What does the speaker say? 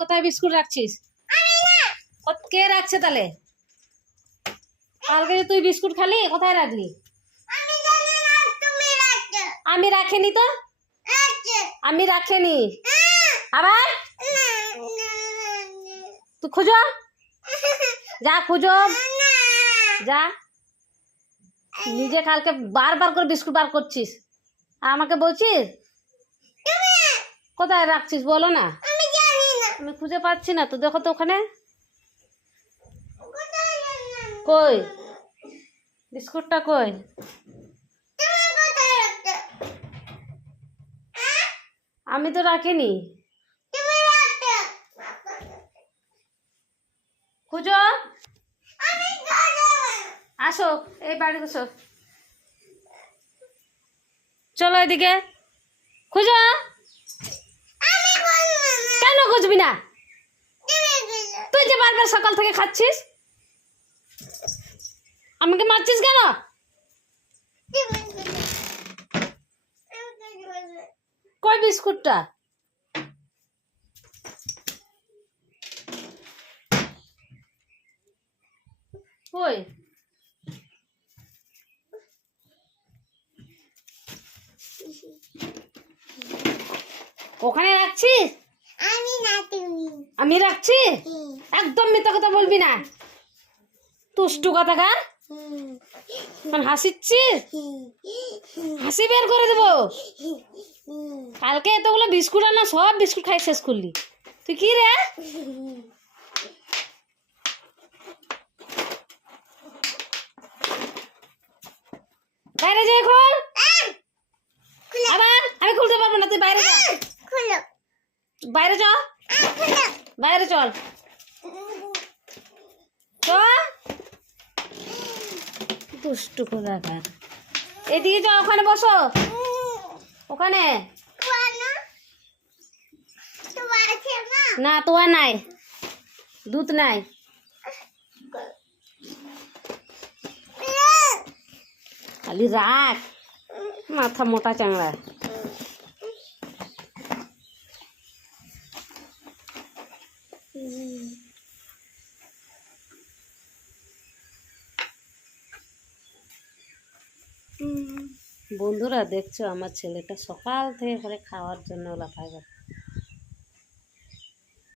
কোথায় বিস্কুট রাখছিস? কে রাখছে তাহলে? কালকে তুই বিস্কুট খালি, কোথায় রাখলি? আমি রাখিনি তো, আমি রাখিনি। আবার তুই খুঁজো, যা খুঁজো, যা। নিজে কালকে বারবার করে বিস্কুট বার করছিস, আর আমাকে বলছিস কোথায় রাখছিস বলো না। আমি খুঁজে পাচ্ছি না তো, দেখো তো ওখানে কই বিস্কুটটা, কই? আমি তো রাখিনি। খুঁজো, আসো এই বাড়ি বসো, চলো এদিকে খুঁজো। কেন খুঁজবি না? তুই যে বারবার সকাল থেকে খাচ্ছিস, আমাকে মারছিস কেন? কই বিস্কুটটা? কই? ওখানে রাখছিস? আমি রাখছি? একদম মিথ্যা কথা বলবি না, তুষ্টু কথাকার। হাসিচ্ছিস? হাসি বের করে দেবো। কালকে এতগুলো বিস্কুট আনা, সব বিস্কুট খাই শেষ করলি তুই। কি রে? বাইরে যাই খোল। আবার আমি খুলতে পারবো না, তুই বাইরে যা, বাইরে যা, বাইরে চল তো। দুষ্টু কোথাকার। এদিকে যাও, ওখানে বসো, ওখানে। না তোয়া নাই, দুধ নাই। খালি রাখ, মাথা মোটা চাংড়া। বন্ধুরা দেখছো, আমার ছেলেটা সকাল থেকে করে খাওয়ার জন্য লাফায়।